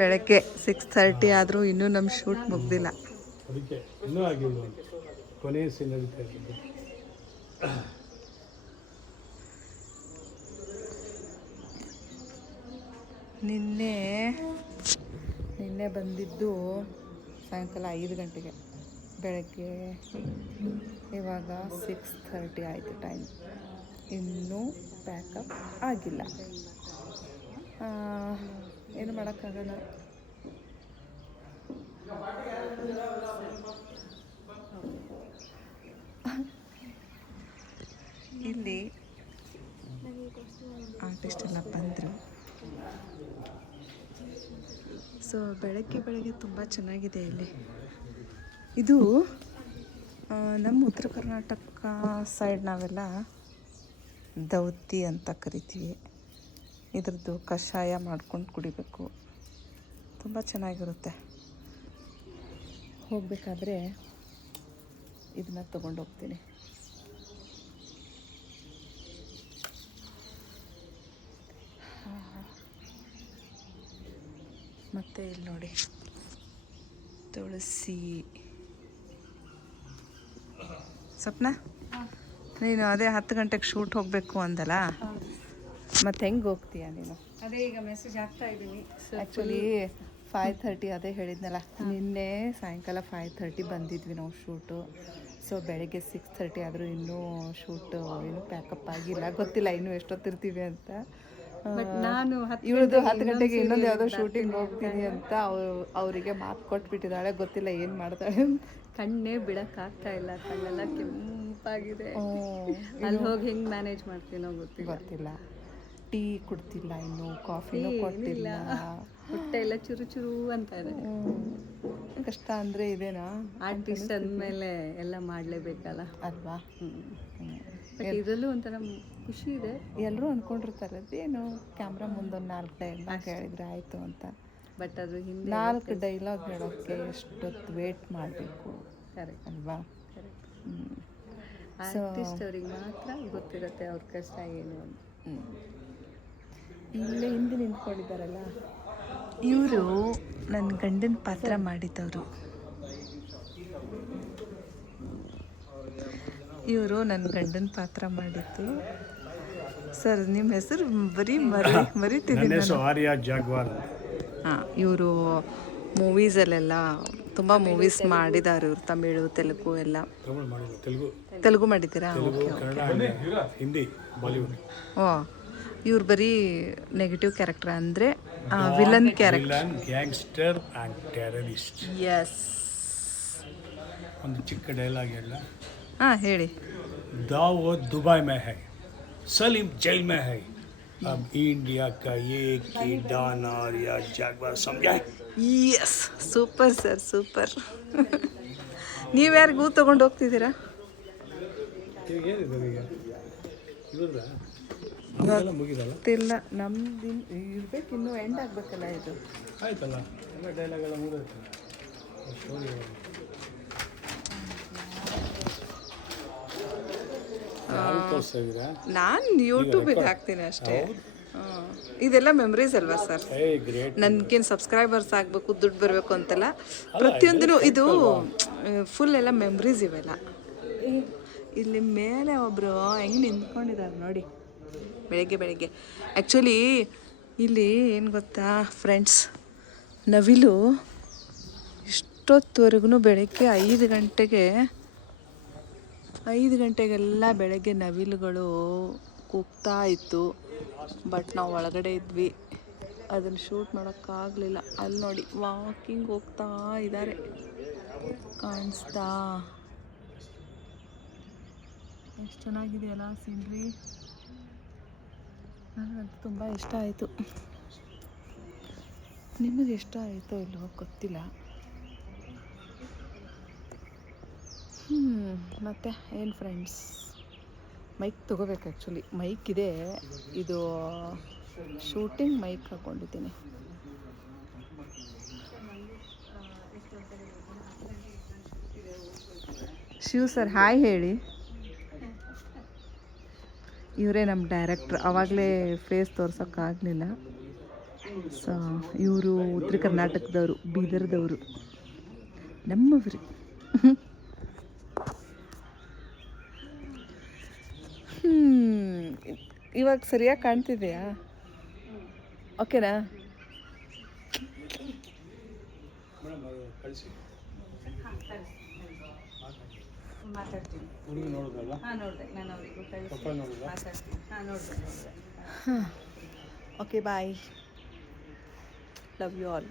ಬೆಳಗ್ಗೆ 6:30 ಆದರೂ ಇನ್ನೂ ನಮ್ಮ ಶೂಟ್ ಮುಗ್ದಿಲ್ಲ. ಅದಕ್ಕೆ ಇನ್ನೂ ಆಗಿಲ್ಲ, ಕೊನೆಯ ಸೀನ್ ನಡೀತಾ ಇರೋದು. ನಿನ್ನೆ ಬಂದಿದ್ದು ಸಾಯಂಕಾಲ 5 ಗಂಟೆಗೆ, ಬೆಳಗ್ಗೆ ಇವಾಗ 6:30 ಆಯಿತು ಟೈಮ್. ಇನ್ನೂ ಪ್ಯಾಕಪ್ ಆಗಿಲ್ಲ. ಏನು ಮಾಡೋಕ್ಕಾಗಲ್ಲ. ಇಲ್ಲಿ ಆರ್ಟಿಸ್ಟ್ ಎಲ್ಲ ಬಂದರು. ಸೊ ಬೆಳಗ್ಗೆ ತುಂಬ ಚೆನ್ನಾಗಿದೆ ಇಲ್ಲಿ. ಇದು ನಮ್ಮ ಉತ್ತರ ಕರ್ನಾಟಕ ಸೈಡ್ ನಾವೆಲ್ಲ ದೌತಿ ಅಂತ ಕರಿತೀವಿ. ಇದ್ರದ್ದು ಕಷಾಯ ಮಾಡ್ಕೊಂಡು ಕುಡಿಬೇಕು, ತುಂಬ ಚೆನ್ನಾಗಿರುತ್ತೆ. ಹೋಗಬೇಕಾದ್ರೆ ಇದನ್ನ ತೊಗೊಂಡೋಗ್ತೀನಿ. ಮತ್ತು ಇಲ್ಲಿ ನೋಡಿ ತುಳಸಿ. ಸ್ವಪ್ನ, ನೀನು ಅದೇ 10 ಗಂಟೆಗೆ ಶೂಟ್ ಹೋಗಬೇಕು ಅಂದಲ್ಲ, ಮತ್ತೆ ಹೆಂಗೆ ಹೋಗ್ತೀಯಾ ನೀನು? ಅದೇ ಈಗ ಮೆಸೇಜ್ ಹಾಕ್ತಾ ಇದ್ದೀನಿ. ಆ್ಯಕ್ಚುಲಿ 5:30 ಅದೇ ಹೇಳಿದ್ನಲ್ಲ, ನಿನ್ನೆ ಸಾಯಂಕಾಲ 5:30 ಬಂದಿದ್ವಿ ನಾವು ಶೂಟು. ಸೊ ಬೆಳಗ್ಗೆ 6:30 ಆದರೂ ಇನ್ನೂ ಶೂಟು ಇನ್ನೂ ಪ್ಯಾಕಪ್ ಆಗಿಲ್ಲ. ಗೊತ್ತಿಲ್ಲ ಇನ್ನೂ ಎಷ್ಟೊತ್ತಿರ್ತೀವಿ ಅಂತ. ನಾನು ಇವಳದು 10 ಗಂಟೆಗೆ ಇನ್ನೊಂದು ಯಾವುದೋ ಶೂಟಿಂಗ್ ಹೋಗ್ತೀನಿ ಅಂತ ಅವರಿಗೆ ಮಾತು ಕೊಟ್ಬಿಟ್ಟಿದ್ದಾಳೆ. ಗೊತ್ತಿಲ್ಲ ಏನು ಮಾಡ್ತಾಳೆ. ಕಣ್ಣೇ ಬಿಡೋಕ್ಕಾಗ್ತಾ ಇಲ್ಲ, ಕಣ್ಣೆಲ್ಲ ಕೆಂಪಾಗಿದೆ. ಅಲ್ಲಿ ಹೋಗಿ ಹೆಂಗೆ ಮ್ಯಾನೇಜ್ ಮಾಡ್ತೀನೋ ಗೊತ್ತಿಲ್ಲ. ಟೀ ಕುಡ್ತಿಲ್ಲ, ಇನ್ನು ಕಾಫಿನೂ ಕೊಟ್ಟಿಲ್ಲ. ಹೊಟ್ಟೆ ಎಲ್ಲ ಚುರು ಚುರು ಅಂತ ಇದೆ. ಕಷ್ಟ ಅಂದರೆ ಇದೇನಾ? ಆರ್ಟಿಸ್ಟ್ ಅಂದಮೇಲೆ ಎಲ್ಲ ಮಾಡಲೇಬೇಕಲ್ಲ ಅಲ್ವಾ? ಬಟ್ ಇದರಲ್ಲೂ ಒಂಥರ ಖುಷಿ ಇದೆ. ಎಲ್ಲರೂ ಅಂದ್ಕೊಂಡಿರ್ತಾರೆ ಅದೇನು ಕ್ಯಾಮ್ರಾ ಮುಂದೊಂದು 4 ಡೈಲಾಗ್ ಹೇಳಿದ್ರೆ ಆಯಿತು ಅಂತ. ಬಟ್ ಅದು ಹಿಂದೆ 4 ಡೈಲಾಗ್ ಹೇಳೋಕ್ಕೆ ಎಷ್ಟೊತ್ತು ವೇಟ್ ಮಾಡಬೇಕು. ಕರೆಕ್ಟ್ ಅಲ್ವಾ? ಆರ್ಟಿಸ್ಟ್ ಅವ್ರಿಗೆ ಮಾತ್ರ ಗೊತ್ತಿರುತ್ತೆ ಅವ್ರ ಕಷ್ಟ ಏನು ಅಂತ. ಇಲ್ಲೇ ಹಿಂದೆ ನಿಂತ್ಕೊಂಡಿದ್ದಾರಲ್ಲ, ಇವರು ನನ್ನ ಗಂಡನ ಪಾತ್ರ ಮಾಡಿದವರು. ಇವರು ನನ್ನ ಗಂಡನ ಪಾತ್ರ ಮಾಡಿದ್ದು. ಸರ್ ನಿಮ್ಮ ಹೆಸರು ಮರಿತಿದ್ದೀನಿ ನಾನು. ಆರ್ಯ ಜಾಗ್ವಾರ್. ಹಾಂ, ಇವರು ಮೂವೀಸಲ್ಲೆಲ್ಲ ತುಂಬ ಮೂವೀಸ್ ಮಾಡಿದ್ದಾರೆ. ಇವರು ತಮಿಳು, ತೆಲುಗು ಎಲ್ಲ. ತೆಲುಗು ಮಾಡಿದ್ದೀರಾ? ಹಿಂದಿ, ಬಾಲಿವುಡ್. ಓ, ಇವ್ರು ಬರೀ ನೆಗೆಟಿವ್ ಕ್ಯಾರೆಕ್ಟರ್ ಅಂದರೆ villain character, gangster and terrorist. Yes. ಒಂದು ಚಿಕ್ಕ ಡೈಲಾಗ್ ಹೇಳ. ಹಾಂ ಹೇಳಿ. दावो दुबई में है, सलीम जेल में है, अब इंडिया का एक ही डॉन आर्या जागवार समझा. Yes, super sir, super. ನೀವ್ಯಾರಿಗೂ ತೊಗೊಂಡು ಹೋಗ್ತಿದ್ದೀರಾ? ಗೊತ್ತಿಲ್ಲ, ನಮ್ದು ಇರ್ಬೇಕು, ಇನ್ನೂ ಎಂಡ್ ಆಗಬೇಕಲ್ಲ ಇದು. ಆಯ್ತಲ್ಲ, ಎಲ್ಲ ಡೈಲಾಗ್ ಎಲ್ಲ ಮುಗಿದೈತಲ್ಲ. ನಾನು ಯೂಟ್ಯೂಬಿಗೆ ಹಾಕ್ತೀನಿ ಅಷ್ಟೇ. ಇದೆಲ್ಲ ಮೆಮ್ರೀಸ್ ಅಲ್ವಾ ಸರ್? ನನಗೇನು ಸಬ್ಸ್ಕ್ರೈಬರ್ಸ್ ಆಗಬೇಕು, ದುಡ್ಡು ಬರಬೇಕು ಅಂತಲ್ಲ. ಪ್ರತಿಯೊಂದೂ ಇದು ಫುಲ್ ಎಲ್ಲ ಮೆಮ್ರೀಸ್ ಇವೆಲ್ಲ. ಇಲ್ಲಿ ಮೇಲೆ ಒಬ್ಬರು ಹೆಂಗೆ ನಿಂತ್ಕೊಂಡಿದ್ದಾರೆ ನೋಡಿ, ಬೆಳಗ್ಗೆ. ಆ್ಯಕ್ಚುಲಿ ಇಲ್ಲಿ ಏನು ಗೊತ್ತಾ ಫ್ರೆಂಡ್ಸ್, ನವಿಲು ಇಷ್ಟೊತ್ತವರೆಗೂ ಬೆಳಗ್ಗೆ 5 ಗಂಟೆಗೆಲ್ಲ ಬೆಳಗ್ಗೆ ನವಿಲುಗಳು ಕೂಗ್ತಾ ಇತ್ತು. ಬಟ್ ನಾವು ಒಳಗಡೆ ಇದ್ವಿ, ಅದನ್ನು ಶೂಟ್ ಮಾಡೋಕ್ಕಾಗಲಿಲ್ಲ. ಅಲ್ಲಿ ನೋಡಿ ವಾಕಿಂಗ್ ಹೋಗ್ತಾ ಇದ್ದಾರೆ, ಕಾಣಿಸ್ತಾ? ಎಷ್ಟು ಚೆನ್ನಾಗಿದೆಯಲ್ಲ ಸೀನ್ರಿ. ನನಗಂತೂ ತುಂಬ ಇಷ್ಟ ಆಯಿತು. ನಿಮಗೆ ಇಷ್ಟ ಆಯಿತೋ ಇಲ್ಲವೋ ಗೊತ್ತಿಲ್ಲ. ಮತ್ತು ಏನು ಫ್ರೆಂಡ್ಸ್, ಮೈಕ್ ತೊಗೋಬೇಕು. ಆ್ಯಕ್ಚುಲಿ ಮೈಕ್ ಇದೆ, ಇದು ಶೂಟಿಂಗ್ ಮೈಕ್ ಹಾಕ್ಕೊಂಡಿದ್ದೀನಿ. ಶಿವ್ ಸರ್ ಹಾಯ್ ಹೇಳಿ. ಇವರೇ ನಮ್ಮ ಡೈರೆಕ್ಟ್ರ್. ಆವಾಗಲೇ ಫೇಸ್ ತೋರ್ಸೋಕ್ಕಾಗಲಿಲ್ಲ. ಸೊ ಇವರು ಉತ್ತರ ಕರ್ನಾಟಕದವರು, ಬೀದರ್ದವರು, ನಮ್ಮವರು. ಇವಾಗ ಸರಿಯಾಗಿ ಕಾಣ್ತಿದೆಯಾ? ಓಕೆನಾ? ಮಾತಾಡ್ತೀನಿ. ನೋಡಿದ್ರಲ್ಲ, ಹಾಂ ನೋಡಿದೆ, ನಾನು ಅವರಿಗೂ ಪ್ರೊಫೈಲ್ ನೋಡಿದ್ರಾ? ಮಾತಾಡ್ತೀನಿ. ಹಾಂ ನೋಡಿದೆ. Okay bye, love you all.